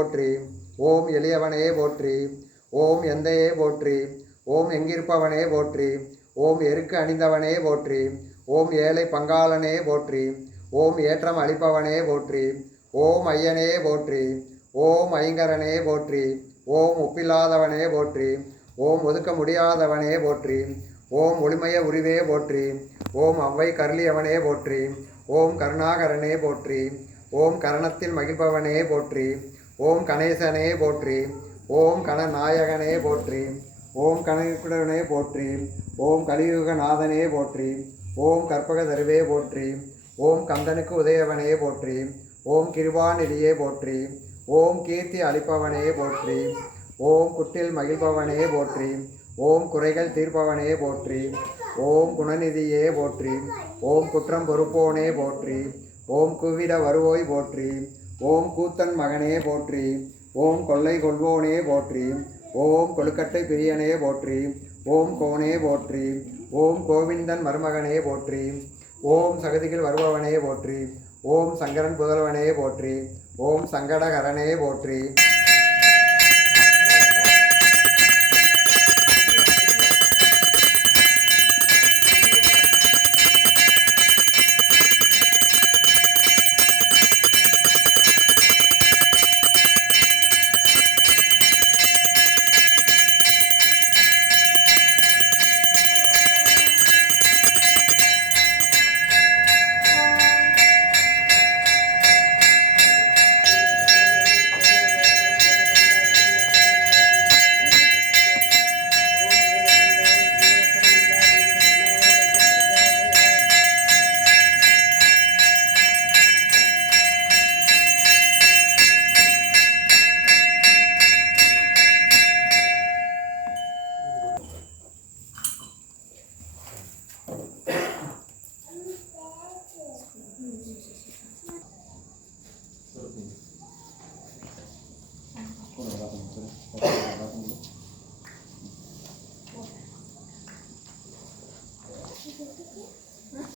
போற்றி. ஓம் எளியவனே போற்றி. ஓம் எந்தையே போற்றி. ஓம் எங்கிருப்பவனே போற்றி. ஓம் எருக்கு அணிந்தவனே போற்றி. ஓம் ஏழை பங்காளனே போற்றி. ஓம் ஏற்றம் அளிப்பவனே போற்றி. ஓம் ஐயனே போற்றி. ஓம் ஐங்கரனே போற்றி. ஓம் ஒப்பில்லாதவனே போற்றி. ஓம் ஒதுக்க முடியாதவனே போற்றி. ஓம் ஒளிமய உருவே போற்றி. ஓம் அவ்வை கருளியவனே போற்றி. ஓம் கருணாகரனே போற்றி. ஓம் கரணத்தில் மகிழ்பவனே போற்றி. ஓம் கணேசனே போற்றி. ஓம் கணநாயகனே போற்றி. ஓம் கணக்குடனே போற்றி. ஓம் கலியுகநாதனே போற்றி. ஓம் கற்பக தருவே போற்றி. ஓம் கந்தனுக்கு உதயவனே போற்றி. ஓம் கிருபாநிதியே போற்றி. ஓம் கீர்த்தி அளிப்பவனே போற்றி. ஓம் குட்டில் மகிழ்பவனே போற்றி. ஓம் குறைகள் தீர்ப்பவனே போற்றி. ஓம் குணநிதியே போற்றி. ஓம் குற்றம் பொறுப்போனே போற்றி. ஓம் குவிட வருவோய் போற்றி. ஓம் கூத்தன் மகனே போற்றி. ஓம் கொள்ளை கொள்வோனே போற்றி. ஓம் கொழுக்கட்டை பிரியனே போற்றி. ஓம் கோனே போற்றி. ஓம் கோவிந்தன் மருமகனே போற்றி. ஓம் சகதிகள் வருபவனே போற்றி. ஓம் சங்கரன் புதல்வனே போற்றி. ஓம் சங்கடகரனே போற்றி.